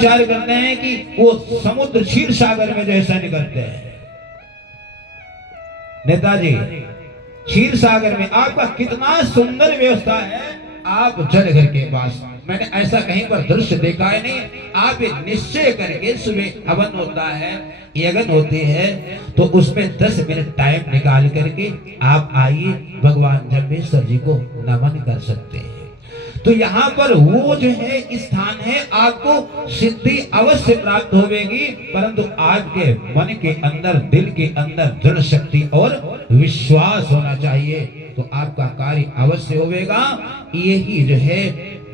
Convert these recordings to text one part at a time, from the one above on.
विचार करते हैं कि वो समुद्र क्षीर सागर में जैसा निकलते हैं। नेताजी क्षीर सागर में आपका कितना सुंदर व्यवस्था है। आप जल घर के पास, मैंने ऐसा कहीं पर दृश्य देखा है नहीं। आप एक निश्चय करके सुबह हवन होता है, यज्ञ होते हैं, तो उसमें 10 मिनट टाइम निकाल करके आप आइए, भगवान जम्बेश्वर जी को नमन कर सकते हैं। तो यहाँ पर वो जो है स्थान है, आपको सिद्धि अवश्य प्राप्त होगी, परंतु आपके मन के अंदर, दिल के अंदर दृढ़ शक्ति और विश्वास होना चाहिए, तो आपका कार्य अवश्य होगा। यही जो है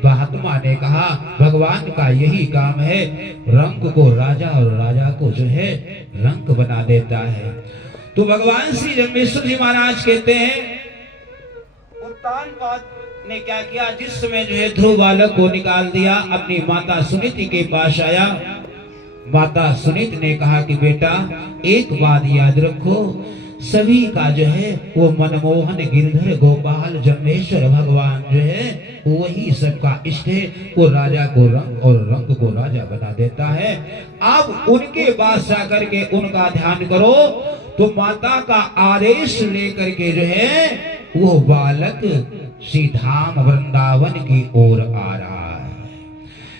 महात्मा ने कहा, भगवान का यही काम है, रंग को राजा और राजा को जो है रंग बना देता है। तो भगवान श्री जम्बेश्वर जी महाराज कहते हैं, उत्तानपाद ने क्या किया, जिस समय जो है ध्रुव बालक को निकाल दिया, अपनी माता सुनीति के पास आया। माता सुनीति ने कहा कि बेटा एक बात याद रखो, सभी का जो है वो मनमोहन गिरधर गोपाल जम्बेश्वर भगवान जो है वही सबका इष्ट है। वो राजा को रंग और रंग को राजा बना देता है। आप उनके पास जाकर के उनका ध्यान करो। तो माता का आदेश लेकर के जो है वो बालक श्रीधाम वृंदावन की ओर आ रहा है।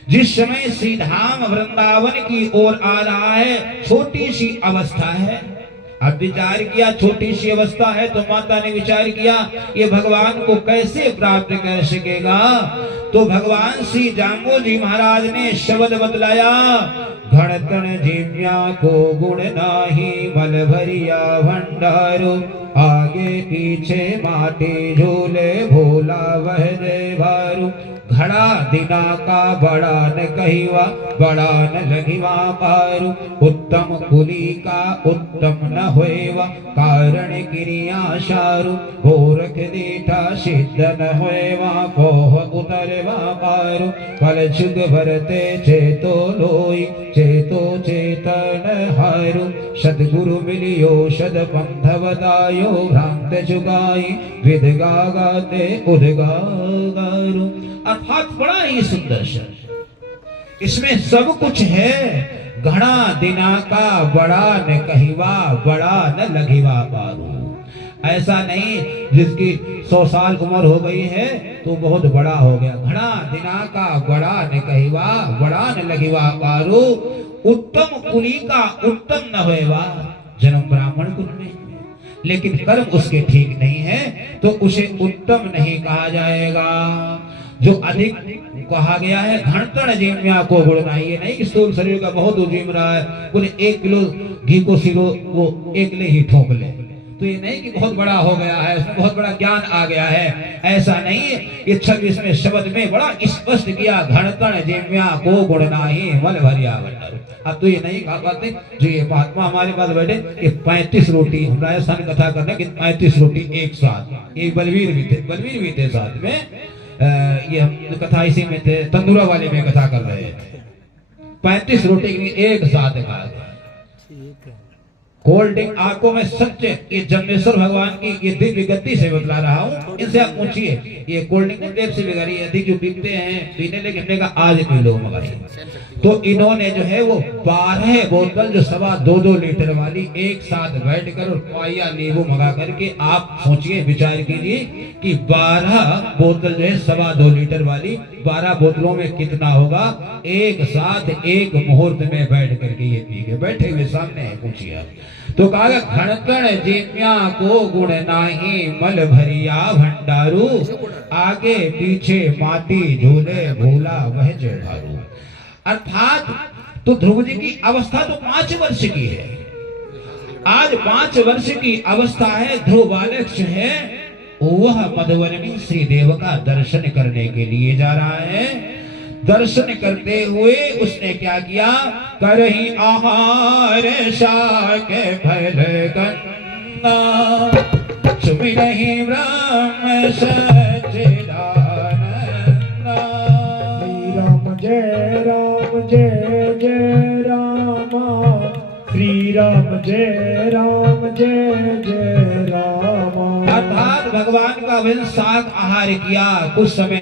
जिस समय श्रीधाम वृंदावन की ओर आ रहा है, छोटी सी अवस्था है। अब विचार किया, छोटी सी अवस्था है, तो माता ने विचार किया ये भगवान को कैसे प्राप्त कर सकेगा। तो भगवान श्री जाम्बोजी महाराज ने शब्द बतलाया, घड़तन जीव्या को गुण नाही, मल भरिया भंडारो, आगे पीछे माटी झूले, भोला वह दे भारू। घड़ा दिना का बड़ा न कहिवा, बड़ा न लगिवा पारू। उत्तम कुली का उत्तम न होएवा, कारण क्रिया शारू। भोरख दीठा सिद्ध न होएवा, कोह उतरवा पारू। कल छुग भरते चेतो लोई, चेतो चेतन हारू। सदगुरु मिलियो सद पंथ बतायो, भ्रांत चुकाई विद गाते उदगा गारू। अर्थात बड़ा ही सुंदर शब्द, इसमें सब कुछ है। घड़ा दिना का बड़ा न कहिवा, बड़ा न लगिवा पारू। ऐसा नहीं जिसकी 100 साल उम्र हो गई है तो बहुत बड़ा हो गया। घड़ा दिना का बड़ा न कहिवा, बड़ा न लगिवा पारू। उत्तम कुली का उत्तम न होएवा, जन्म ब्राह्मण कुल में, लेकिन कर्म उसके ठीक नहीं है तो उसे उत्तम नहीं कहा जाएगा। जो अधिक कहा गया है, घड़तन जीव्या को गुण नहीं, ये नहीं कि स्थूल शरीर का बहुत उजीम रहा है, कुल 1 किलो घी को सिलो वो एक ले ही ठोक ले, तो ये नहीं कि बहुत बड़ा हो गया है, उसमें बहुत बड़ा ज्ञान आ गया है। ऐसा नहीं। ये 26वें शब्द में बड़ा स्पष्ट किया, घड़तन जीव्या को गुण नहीं, मल भरिया भंडारो। अब तो ये नहीं कहा पाते, जो ये महात्मा हमारे पास बैठे कि 35 रोटी, हम राजस्थान कथा करने कि 35 रोटी एक साथ, ये बलवीर भी थे साथ में। ये हम कथा इसी में थे, तंदूरा वाले में कथा कर रहे थे। 35 रोटी एक साथ खा, कोल्ड ड्रिंक आपको मैं सच्चे ये जम्बेश्वर भगवान की ये दिव्य गति से बतला रहा हूँ। इनसे आप पूछिए, ये कोल्ड ड्रिंक टेप से बिगाड़ी है, अधिक जो पीते हैं पीने लेकिन हमने कहा आज पी लो मगर। तो इन्होंने जो है वो 12 बोतल जो 2.25 लीटर वाली एक साथ बैठकर और पाया नींबू मंगा करके, आप सोचिए विचार कीजिए कि 12 बोतल जो है 2.25 लीटर वाली, 12 बोतलों में कितना होगा। एक साथ एक मुहूर्त में बैठ करके ये पी के बैठे हुए सामने है, पूछिए आप। तो कहा घड़तन जीव्या को गुण नाही, मल भरिया भंडारू। आगे पीछे माटी झूले, भोला वह जे भारू। अर्थात तो ध्रुव जी की अवस्था तो 5 वर्ष की है। आज 5 वर्ष की अवस्था है। ध्रुव बालक है वह मधुवनी श्री देव का दर्शन करने के लिए जा रहा है। दर्शन करते हुए उसने क्या किया, करही आहार शाक फल गन्ना, सुमिरहि ब्रह्म सच्चिदानंदा। जय राम जय जय रामा, श्री राम जय राम जय जय रामा। अर्थात भगवान का वह साग आहार किया। कुछ समय